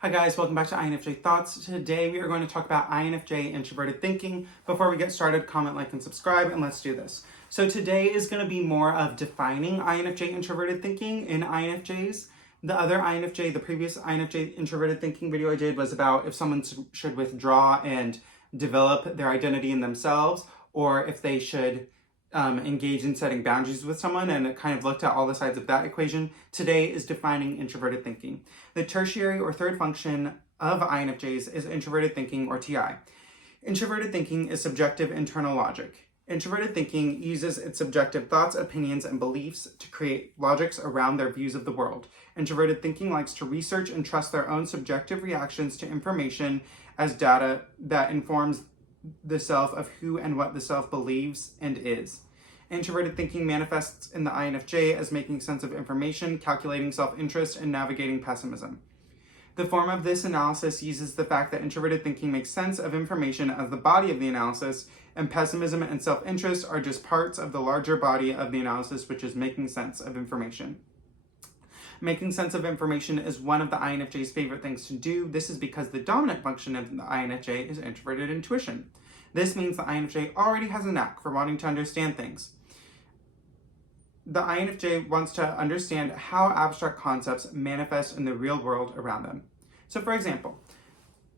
Hi guys, welcome back to INFJ Thoughts. Today we are going to talk about INFJ introverted thinking. Before we get started, comment, like, and subscribe, and let's do this. So today is going to be more of defining INFJ introverted thinking in INFJs. The previous INFJ introverted thinking video I did was about if someone should withdraw and develop their identity in themselves, or if they should engage in setting boundaries with someone, and it kind of looked at all the sides of that equation. Today is defining introverted thinking. The tertiary or third function of INFJs is introverted thinking, or TI. Introverted thinking is subjective internal logic. Introverted thinking uses its subjective thoughts, opinions, and beliefs to create logics around their views of the world. Introverted thinking likes to research and trust their own subjective reactions to information as data that informs the self of who and what the self believes and is. Introverted thinking manifests in the INFJ as making sense of information, calculating self-interest, and navigating pessimism. The form of this analysis uses the fact that introverted thinking makes sense of information as the body of the analysis, and pessimism and self-interest are just parts of the larger body of the analysis, which is making sense of information. Making sense of information is one of the INFJ's favorite things to do. This is because the dominant function of the INFJ is introverted intuition. This means the INFJ already has a knack for wanting to understand things. The INFJ wants to understand how abstract concepts manifest in the real world around them. So for example,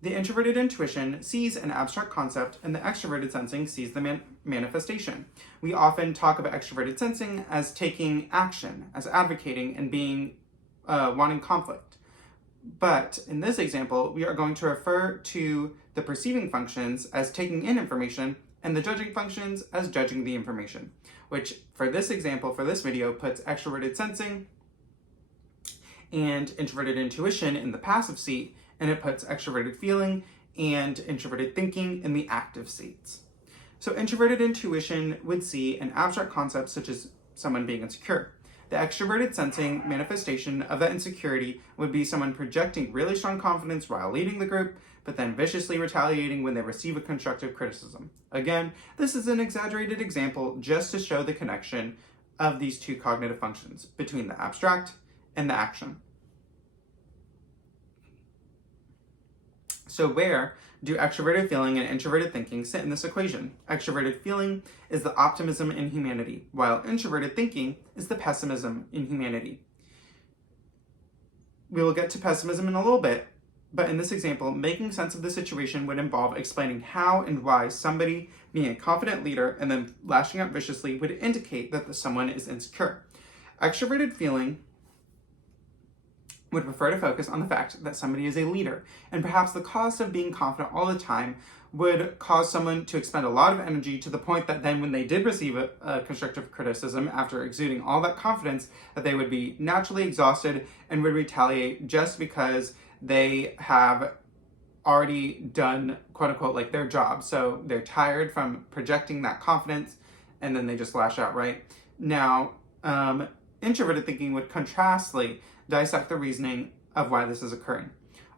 the introverted intuition sees an abstract concept and the extroverted sensing sees the manifestation. We often talk about extroverted sensing as taking action, as advocating and being wanting conflict. But in this example, we are going to refer to the perceiving functions as taking in information and the judging functions as judging the information, which for this example, for this video, puts extroverted sensing and introverted intuition in the passive seat, and it puts extroverted feeling and introverted thinking in the active seats. So introverted intuition would see an abstract concept such as someone being insecure. The extroverted sensing manifestation of that insecurity would be someone projecting really strong confidence while leading the group, but then viciously retaliating when they receive a constructive criticism. Again, this is an exaggerated example just to show the connection of these two cognitive functions between the abstract and the action. So where do extroverted feeling and introverted thinking sit in this equation? Extroverted feeling is the optimism in humanity, while introverted thinking is the pessimism in humanity. We will get to pessimism in a little bit, but in this example, making sense of the situation would involve explaining how and why somebody being a confident leader and then lashing out viciously would indicate that someone is insecure. Extroverted feeling would prefer to focus on the fact that somebody is a leader, and perhaps the cost of being confident all the time would cause someone to expend a lot of energy to the point that then when they did receive a constructive criticism after exuding all that confidence, that they would be naturally exhausted and would retaliate just because they have already done, quote unquote, like their job. So they're tired from projecting that confidence and then they just lash out, right? Now, introverted thinking would contrastly dissect the reasoning of why this is occurring.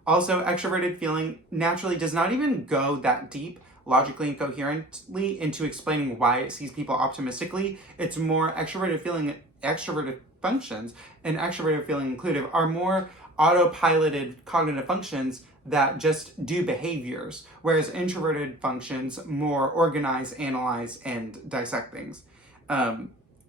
Also, extroverted feeling naturally does not even go that deep logically and coherently into explaining why it sees people optimistically. It's more extroverted feeling, extroverted functions, and extroverted feeling included are more autopiloted cognitive functions that just do behaviors, whereas introverted functions more organize, analyze, and dissect things.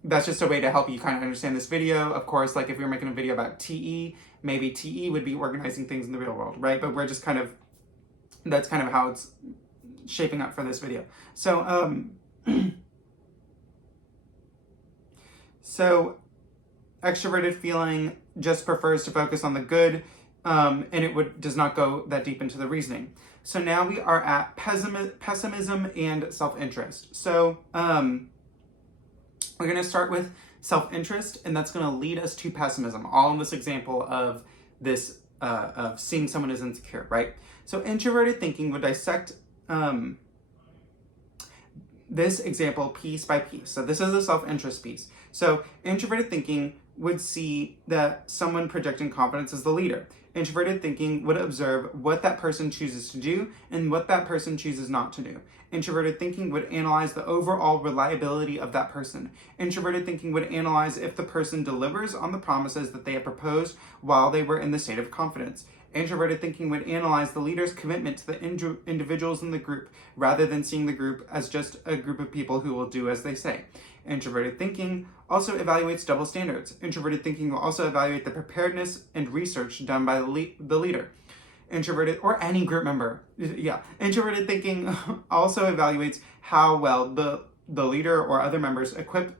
That's just a way to help you kind of understand this video. Of course, like if we were making a video about TE, maybe TE would be organizing things in the real world, right? But we're just that's kind of how it's shaping up for this video. So, so extroverted feeling just prefers to focus on the good, and it does not go that deep into the reasoning. So now we are at pessimism and self-interest. So, we're going to start with self-interest, and that's going to lead us to pessimism, all in this example of this, of seeing someone as insecure, right? So introverted thinking would dissect this example piece by piece. So this is the self-interest piece. So introverted thinking would see that someone projecting confidence as the leader. Introverted thinking would observe what that person chooses to do and what that person chooses not to do. Introverted thinking would analyze the overall reliability of that person. Introverted thinking would analyze if the person delivers on the promises that they have proposed while they were in the state of confidence. Introverted thinking would analyze the leader's commitment to the individuals in the group rather than seeing the group as just a group of people who will do as they say. Introverted thinking also evaluates double standards. Introverted thinking will also evaluate the preparedness and research done by the leader. Introverted, or any group member. Yeah. Introverted thinking also evaluates how well the leader or other members equip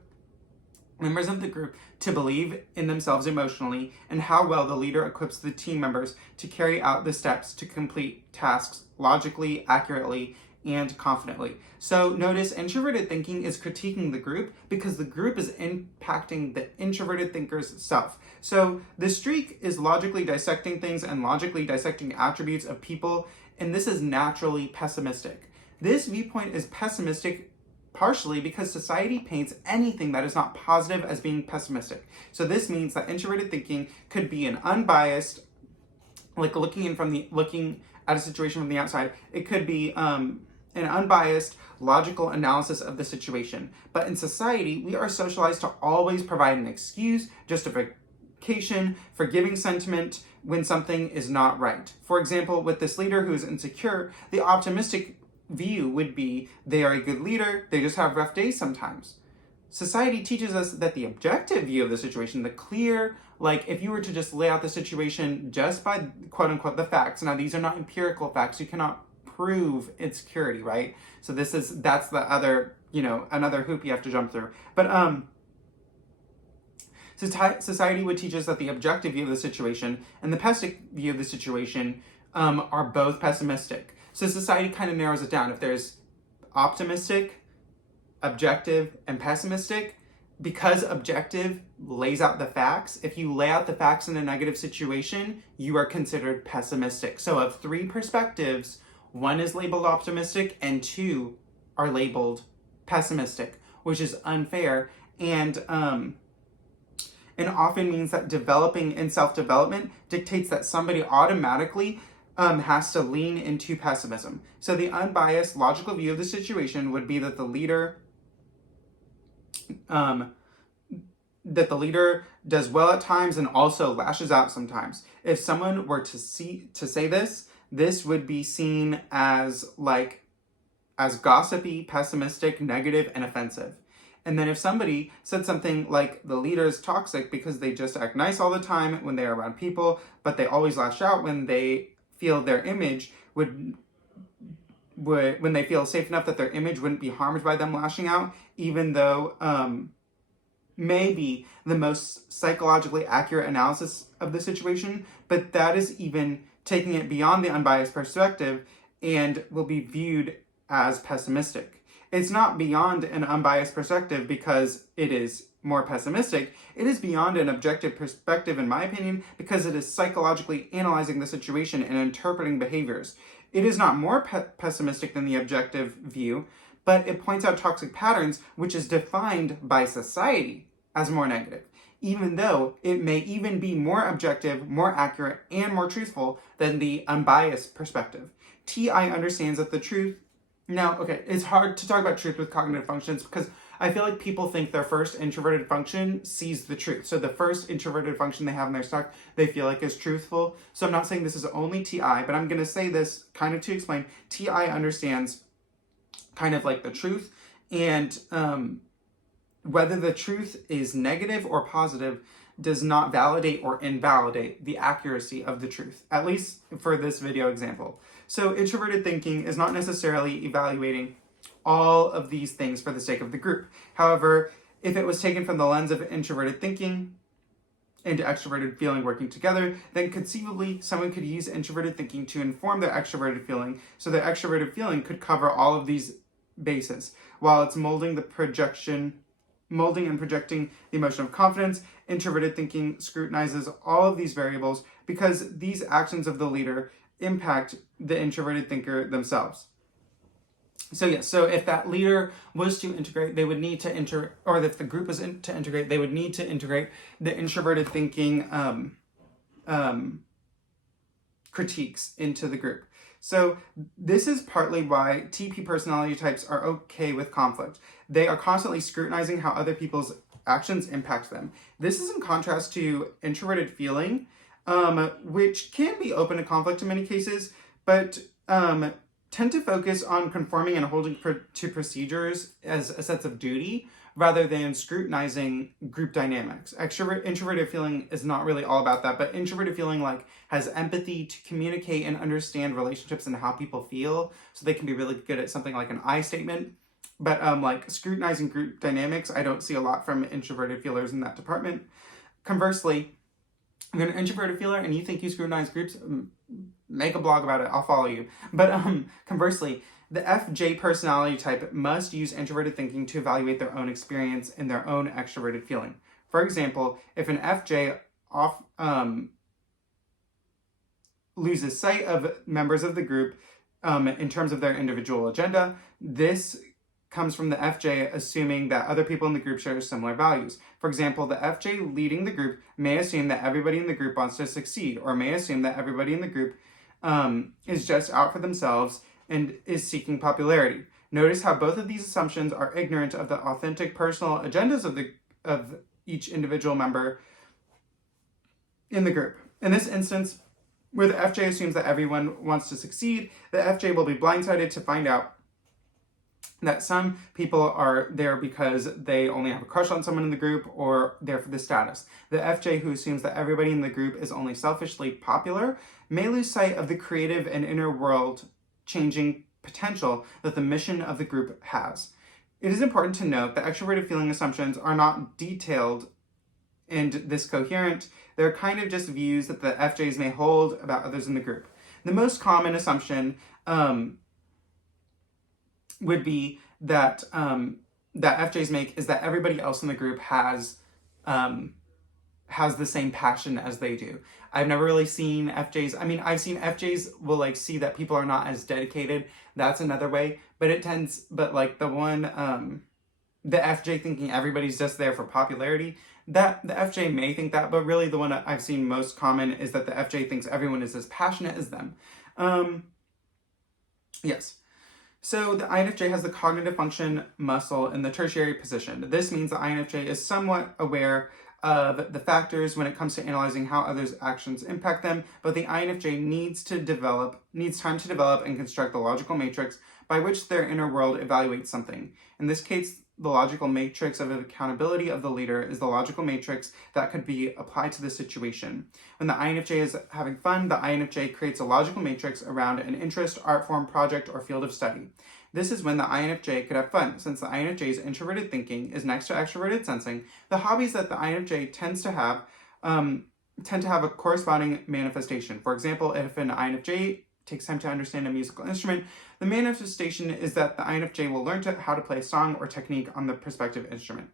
members of the group to believe in themselves emotionally, and how well the leader equips the team members to carry out the steps to complete tasks logically, accurately, and confidently. So notice introverted thinking is critiquing the group because the group is impacting the introverted thinker's self. So the streak is logically dissecting things and logically dissecting attributes of people, and this is naturally pessimistic. This viewpoint is pessimistic partially because society paints anything that is not positive as being pessimistic. So this means that introverted thinking could be an unbiased, like looking at a situation from the outside. It could be an unbiased, logical analysis of the situation. But in society, we are socialized to always provide an excuse, justification, forgiving sentiment when something is not right. For example, with this leader who is insecure, the optimistic view would be they are a good leader, they just have rough days sometimes. Society teaches us that the objective view of the situation, the clear, like if you were to just lay out the situation just by quote unquote the facts. Now these are not empirical facts, you cannot prove insecurity, right? So that's the other, another hoop you have to jump through. But society would teach us that the objective view of the situation and the pessimistic view of the situation are both pessimistic. So society kind of narrows it down. If there's optimistic, objective, and pessimistic, because objective lays out the facts, if you lay out the facts in a negative situation, you are considered pessimistic. So of 3 perspectives, 1 is labeled optimistic and 2 are labeled pessimistic, which is unfair and often means that developing in self-development dictates that somebody automatically has to lean into pessimism. So the unbiased, logical view of the situation would be that the leader does well at times and also lashes out sometimes. If someone were to say this would be seen as gossipy, pessimistic, negative, and offensive. And then if somebody said something like the leader is toxic because they just act nice all the time when they're around people, but they always lash out when they feel their image when they feel safe enough that their image wouldn't be harmed by them lashing out, even though maybe the most psychologically accurate analysis of the situation, but that is even taking it beyond the unbiased perspective and will be viewed as pessimistic. It's not beyond an unbiased perspective because it is more pessimistic. It is beyond an objective perspective, in my opinion, because it is psychologically analyzing the situation and interpreting behaviors. It is not more pessimistic than the objective view, but it points out toxic patterns, which is defined by society as more negative, even though it may even be more objective, more accurate, and more truthful than the unbiased perspective. Ti understands that the truth. Now, okay, it's hard to talk about truth with cognitive functions because I feel like people think their first introverted function sees the truth. So the first introverted function they have in their stock, they feel like is truthful. So I'm not saying this is only Ti, but I'm going to say this kind of to explain. Ti understands kind of like the truth, and whether the truth is negative or positive does not validate or invalidate the accuracy of the truth, at least for this video example. So introverted thinking is not necessarily evaluating all of these things for the sake of the group. However, if it was taken from the lens of introverted thinking and extroverted feeling working together, then conceivably someone could use introverted thinking to inform their extroverted feeling, so their extroverted feeling could cover all of these bases, while it's molding and projecting the emotion of confidence. Introverted thinking scrutinizes all of these variables because these actions of the leader impact the introverted thinker themselves. So yes, so if that leader was to integrate, they would need to or if the group was to integrate, they would need to integrate the introverted thinking critiques into the group. So this is partly why TP personality types are okay with conflict. They are constantly scrutinizing how other people's actions impact them. This is in contrast to introverted feeling, which can be open to conflict in many cases, but tend to focus on conforming and holding to procedures as a sense of duty rather than scrutinizing group dynamics. Introverted feeling is not really all about that, but introverted feeling like has empathy to communicate and understand relationships and how people feel, so they can be really good at something like an I statement. But like scrutinizing group dynamics, I don't see a lot from introverted feelers in that department. Conversely, if you're an introverted feeler and you think you scrutinize groups, make a blog about it. I'll follow you. But conversely, the FJ personality type must use introverted thinking to evaluate their own experience and their own extroverted feeling. For example, if an FJ loses sight of members of the group in terms of their individual agenda, this comes from the FJ assuming that other people in the group share similar values. For example, the FJ leading the group may assume that everybody in the group wants to succeed, or may assume that everybody in the group is just out for themselves and is seeking popularity. Notice how both of these assumptions are ignorant of the authentic personal agendas of each individual member in the group. In this instance, where the FJ assumes that everyone wants to succeed, the FJ will be blindsided to find out that some people are there because they only have a crush on someone in the group or there for the status. The FJ who assumes that everybody in the group is only selfishly popular may lose sight of the creative and inner world changing potential that the mission of the group has. It is important to note that extroverted feeling assumptions are not detailed and this coherent. They're kind of just views that the FJs may hold about others in the group. The most common assumption would be that that FJs make is that everybody else in the group has the same passion as they do. I've never really seen FJs. I mean, I've seen FJs will like see that people are not as dedicated. That's another way, but like the one, the FJ thinking everybody's just there for popularity, that the FJ may think that, but really the one that I've seen most common is that the FJ thinks everyone is as passionate as them. Yes. So the INFJ has the cognitive function muscle in the tertiary position. This means the INFJ is somewhat aware of the factors when it comes to analyzing how others' actions impact them, but the INFJ needs time to develop and construct the logical matrix by which their inner world evaluates something. In this case, the logical matrix of accountability of the leader is the logical matrix that could be applied to the situation. When the INFJ is having fun, the INFJ creates a logical matrix around an interest, art form, project, or field of study. This is when the INFJ could have fun. Since the INFJ's introverted thinking is next to extroverted sensing, the hobbies that the INFJ tend to have a corresponding manifestation. For example, if an INFJ takes time to understand a musical instrument, the manifestation is that the INFJ will learn how to play a song or technique on the prospective instrument.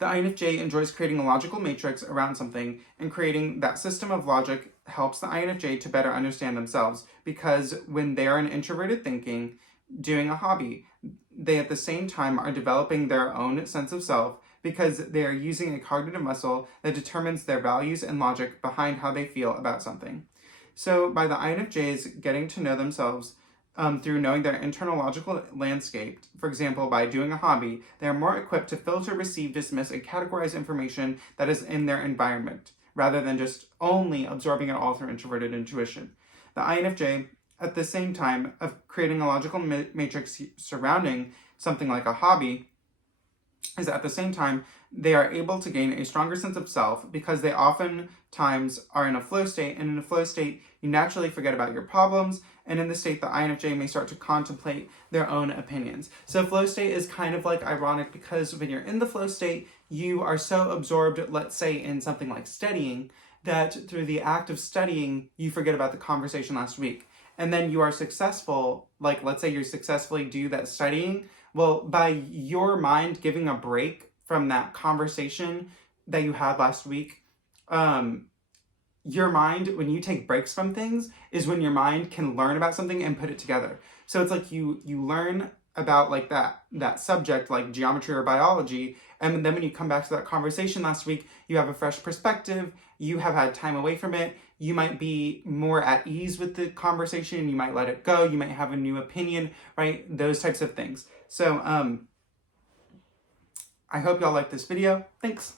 The INFJ enjoys creating a logical matrix around something, and creating that system of logic helps the INFJ to better understand themselves, because when they are in introverted thinking, doing a hobby, they at the same time are developing their own sense of self, because they are using a cognitive muscle that determines their values and logic behind how they feel about something. So by the INFJs getting to know themselves through knowing their internal logical landscape, for example, by doing a hobby, they are more equipped to filter, receive, dismiss, and categorize information that is in their environment, rather than just only absorbing it all through introverted intuition. The INFJ, at the same time of creating a logical matrix surrounding something like a hobby, is at the same time they are able to gain a stronger sense of self, because they oftentimes are in a flow state, and in a flow state you naturally forget about your problems, and in the state the INFJ may start to contemplate their own opinions. So flow state is kind of like ironic, because when you're in the flow state you are so absorbed, let's say in something like studying, that through the act of studying you forget about the conversation last week, and then you are successful, like let's say you successfully do that studying. Well, by your mind giving a break from that conversation that you had last week, your mind, when you take breaks from things, is when your mind can learn about something and put it together. So it's like you learn about like that subject, like geometry or biology, and then when you come back to that conversation last week, you have a fresh perspective, you have had time away from it, you might be more at ease with the conversation, you might let it go, you might have a new opinion, right? Those types of things. So I hope y'all like this video. Thanks.